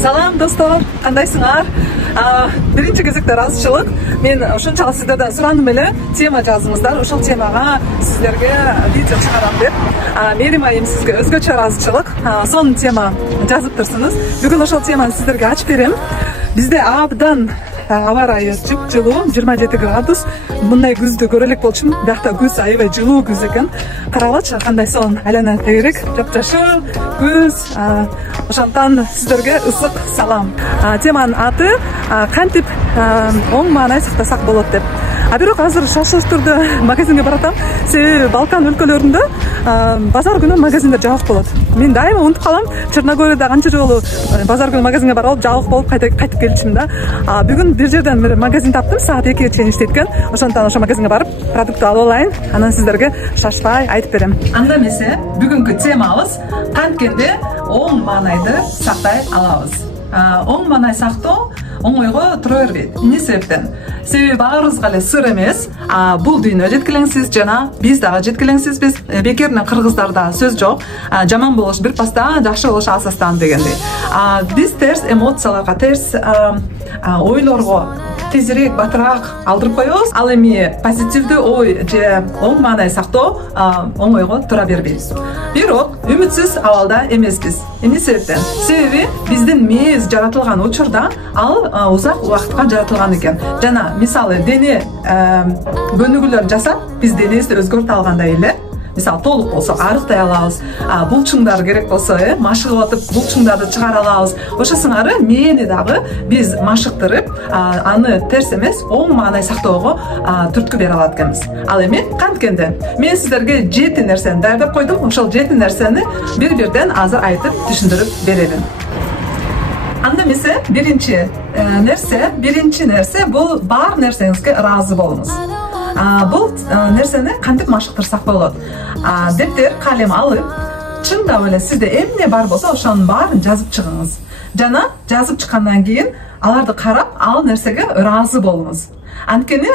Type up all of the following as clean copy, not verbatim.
Салам достор, кандайсыңар? Биринчи кезекте ыраазычылык. Мен ошончалык сиздерден сурандым эле, тема жазыңыздар, ошол темага сиздерге видео чыгарам деп. Менин айым сизге өзгөчө ыраазычылык. Сонун тема жазып турсуңуз. Бүгүн ошол теманы сиздерге ачып берем. Бизде абдан аба ырайы жылуу, 27 градус. Мындай күздү көрө элек болчумун. Биякта күз аябай жылуу күз экен. Карагылачы кандай сонун айлана тегерек, жапжашыл күз. Ошондон сиздерге ысык салам. Теманын аты кантип оң маанай сактасак болот деп. Бирок азыр шашылып турду магазинге баратам. Себеби Балкан өлкөлөрүндө базар күнү магазиндер жабык болот. Мен дайыма унутуп калам. Черногорияда канча жолу базар күнү магазинге барып жабык болуп кайтып келчүмүн да. Бүгүн бир жерден бир магазин таптым, саат 2-ге чейин иштейт экен. Ошондон ошо магазинге барып, продукт алып алайын. Анан сиздерге шашпай айтып берем. Анда эмесе, бүгүнкү темабыз канткенде оң маанайды сактай алабыз. Оң маанай сактоо оңойго тура бербейт. Эмне себептен? Себеби баарыбызга эле сыр эмес. Бул дүйнө жеткилеңсиз жана биз дагы жеткилеңсизбиз. Бекеринен кыргыздарда сөз жок. Жаман болуш бир пастан, жакшы болуш асастан дегендей. Биз терс эмоцияларга, терс ойлорго тезирээк, батыраак алдырып коебуз. Ал эми позитивдүү ой же оң маанай сактоо оңойго тура бербейт. Бирок үмүтсүз абалда эмеспиз. Эмне себептен? Себеби биздин мээз жаратылган учурда ал узак убакытка жаратылган экен. Жана мисалы дене көнүгүүлөр жасап, биз денебизди өзгөртө алгандай эле. Мисалы толук болсо арыктай алабыз, булчуңдар керек болсо, машыгып атып булчуңдарды чыгара алабыз. Ошо сыңары мээни дагы биз машыктырып, аны терс эмес, оң маанай сактоого түрткү бере алат экенбиз. Ал эми канткенде мен сиздерге 7 нерсени даярдап койдум. Ошол 7 нерсени бир-бирден азыр айтып түшүндүрүп берелин. Анда эмесе, биринчи нерсе бул бар нерсеңизге ыраазы болуңуз. Бул нерсени кантип машыктырсак болот? Дептер, калем алып, чындап эле сизде эмне бар болсо, ошонун баарын жазып чыгыңыз. Жана жазып чыккандан кийин аларды карап, ал нерсеге ыраазы болуңуз. Анткени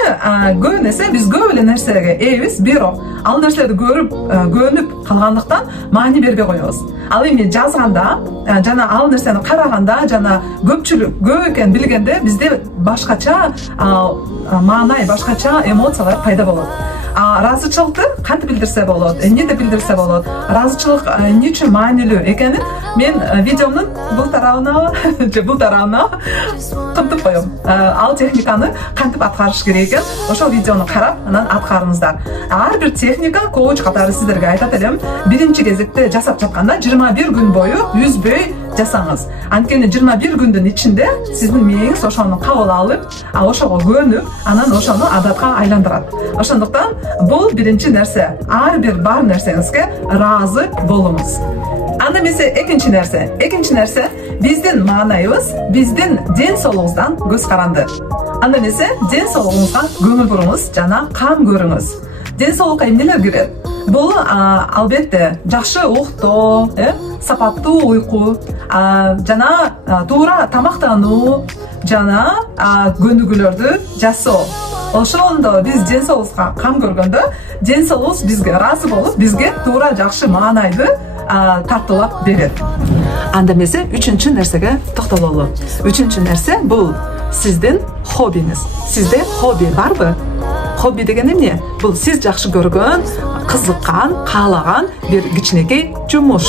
көп нерсе биз көп эле нерсеге ээбиз, бирок ал нерселерди көнүп калгандыктан маани бербей коебуз. Ал эми жазганда жана ал нерсени караганда жана көпчүлүк көп экенин билгенде бизде башкача маанай, башкача эмоциялар пайда болот. Ыраазычылыкты кантип билдирсе болот, эмне деп билдирсе болот, ыраазычылык эмне үчүн маанилүү экенин мен видеомдун бул тарабына кымтып коем. Ал техниканы кантип аткарыш керек экен, ошол видеону карап, анан аткарыңыздар. Ар бир техника коуч катары сиздерге айтат элем, биринчи кезекте жасап жатканда 21 күн бою үзбөй жасаңыз. Анткени 21 күндүн ичинде сиздин мээңиз ошону кабыл алып, ошого көнүп, анан ошону адатка айландырат. Ошондуктан бул биринчи нерсе. Ар бир бар нерсеңизге ыраазы болуңуз. Анда эмесе экинчи нерсе биздин маанайыбыз биздин ден соолугубуздан көз каранды. Анда эмесе ден соолугуңузга көңүл буруңуз жана кам көрүңүз. Ден соолукка эмнелер кирет? Бул албетте жакшы уктоо, сапаттуу уйку, жана туура тамактануу, жана көнүгүүлөрдү жасоо. Ошондо биз ден соолугубузга кам көргөндө, ден соолугубуз бизге ыраазы болуп, бизге туура жакшы маанайды тартуулап берет. Анда эмесе үчүнчү нерсеге токтололу. Үчүнчү нерсе бул сиздин хоббиңиз. Сизде хобби барбы? Хобби деген эмне? Бул сиз жакшы көргөн, кызыккан, каалаган бир кичинекей жумуш.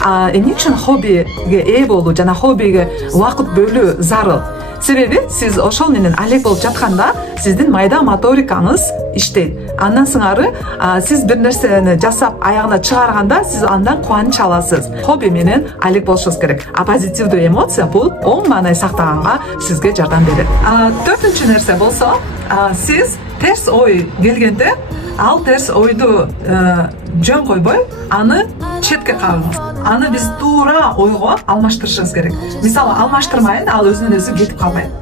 Эмне үчүн хоббиге ээ болуу жана хоббиге убакыт бөлүү зарыл? Себеби сиз ошол менен алек болуп жатканда сиздин майда моторикаңыз иштейт. Андан сыңары сиз бир нерсени жасап аягына чыгарганда сиз андан кубаныч аласыз. Хобби менен алек болушуңуз керек. Позитивдүү эмоция бул оң маанай сактаганга сизге жардам берет. Төртүнчү нерсе болсо, сиз терс ой келгенде, ал терс ойду жөн койбой, аны четке кагыңыз. Аны биз туура ойго алмаштырышыбыз керек. Мисалы алмаштырмайын, ал өзүнөн өзү кетип калбайт.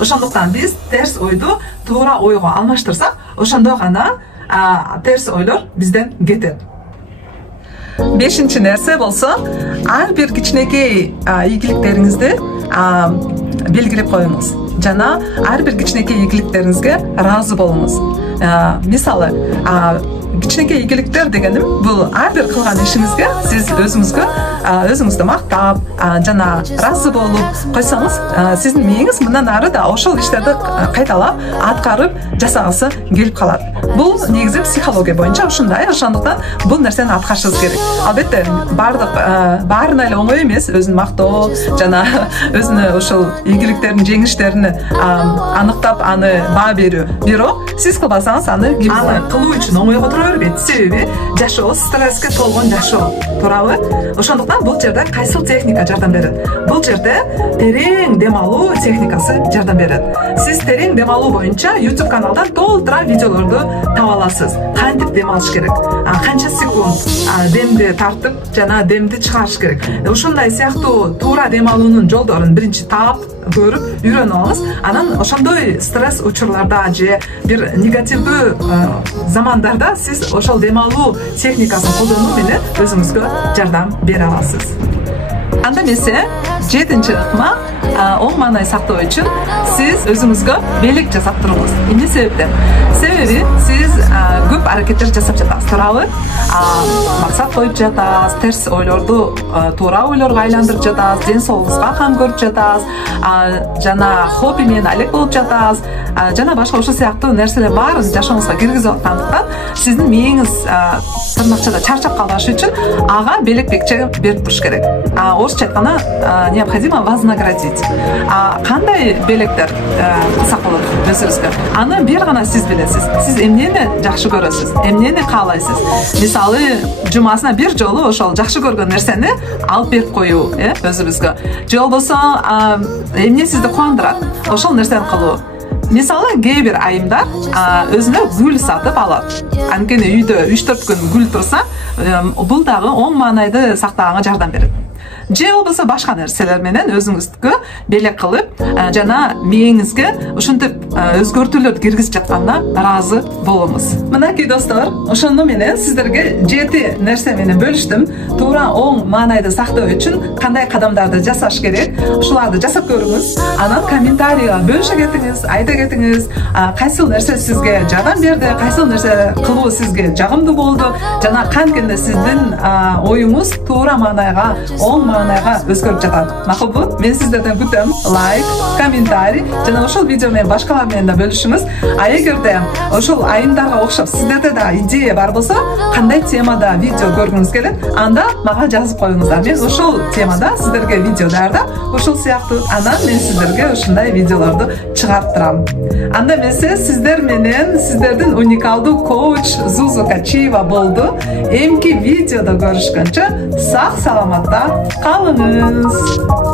Ошондуктан биз терс ойду туура ойго алмаштырсак, ошондо гана терс ойлор бизден кетет. Бешинчи нерсе болсо, ар бир кичинекей ийгиликтериңизди белгилеп коюңуз. Жана ар бир кичинекей ийгиликтериңизге ыраазы болуңуз. Мисалы, кичинекей ийгиликтер дегеним бул ар бир кылган ишиңизге сиз өзүңүздү мактап жана ыраазы болуп койсоңуз сиздин мээңиз мындан ары да ошол иштерди кайталап аткарып жасагысы келип калат. Бул негизи психология боюнча ушундай. Ошондуктан бул нерсени аткарышыңыз керек. Албетте баарына эле оңой эмес өзүн мактоо жана өзүнө ошол ийгиликтердин жеңиштерин аныктап аны баа берүү. Бирок сиз кылбасаңыз аны кылуу үчүн оңойго тура бербейт. Себеби жашоо стресске толгон жашоо, туурабы? Ошондуктан бул жерде кайсыл техника жардам берет? Бул жерде терең дем алуу техникасы жардам берет. Сиз терең дем алуу боюнча YouTube каналдан толтура видеолорду таба аласыз. Кантип дем алыш керек? Канча секунд демди тартып жана демди чыгарыш керек? Ушундай сыяктуу туура дем алуунун жолдорун биринчи таап көрүп үйрөнүп алыңыз. Анан ошондой стресс учурларда же бир негативдүү замандарда сиз ошол дем алуу техникасын колдонуу менен өзүңүзгө жардам бере аласыз. Анда эмесе 7-чи ыкма оң маанай сактоо үчүн сиз өзүңүзгө белек жасап туруңуз. Эмне себептен? Себеби сиз көп аракеттер жасап жатасыз, туурабы? Максат коюп жатасыз, терс ойлорду туура ойлорго айландырып жатасыз, ден соолугуңузга кам көрүп жатасыз, жана хобби менен алек болуп жатасыз, жана башка ошол сыяктуу нерселер баарын жашооңузга киргизип аткандыктан сиздин мээңиз тырнакчада чарчап калбаш үчүн ага белек бекче берип туруш керек. Орусча айтканда необходимо вознаградить. Кандай белектер кылсак болот өзүңүзгө? Аны бир гана сиз билесиз. Сиз эмнени жакшы көрөсүз, эмнени каалайсыз? Мисалы, жумасына бир жолу ошол жакшы көргөн нерсени алып берип коюу, өзүңүзгө. Же болбосо эмне сизди кубандырат? Ошол нерсени кылуу. Мисалы, кээ бир айымдар өзүнө гүл сатып алат. Анткени үйдө 3-4 күн гүл турса, бул дагы оң маанайды сактаганга жардам берет. Же болбосо башка нерселер менен өзүңүзгө белек кылып жана мээңизге ушинтип өзгөртүүлөрдү киргизип жатканда ыраазы болуңуз. Мынакей достор, ошону менен сиздерге 7 нерсе менен бөлүштүм. Туура оң маанайды сактоо үчүн кандай кадамдарды жасаш керек? Ушуларды жасап көрүңүз. Анан комментарийга бөлүшө кетиңиз, айта кетиңиз, кайсыл нерсе сизге жардам берди, кайсыл нерсе кылуу сизге жагымдуу болду, жана канткенде сиздин оюңуз туура маанайга, оң маанайга өзгөрүп жатат. Макулбу? Мен сиздерден күтөм лайк, комментарий жана ошол видео менен башкалар менен да бөлүшүңүз. Эгерде ошол айымдарга окшоп сиздерде да идея бар болсо, кандай темада видео көргүңүз келет, анда мага жазып коюңуздар. Мен ошол темада сиздерге видео даярдап, ошол сыяктуу анан мен сиздерге ушундай видеолорду чыгарып турам. Анда эмесе сиздер менен сиздердин уникалдуу коуч Зузу Качиева болду. Эмки видеодо көрүшкөнчө сак саламатта қалыңыз.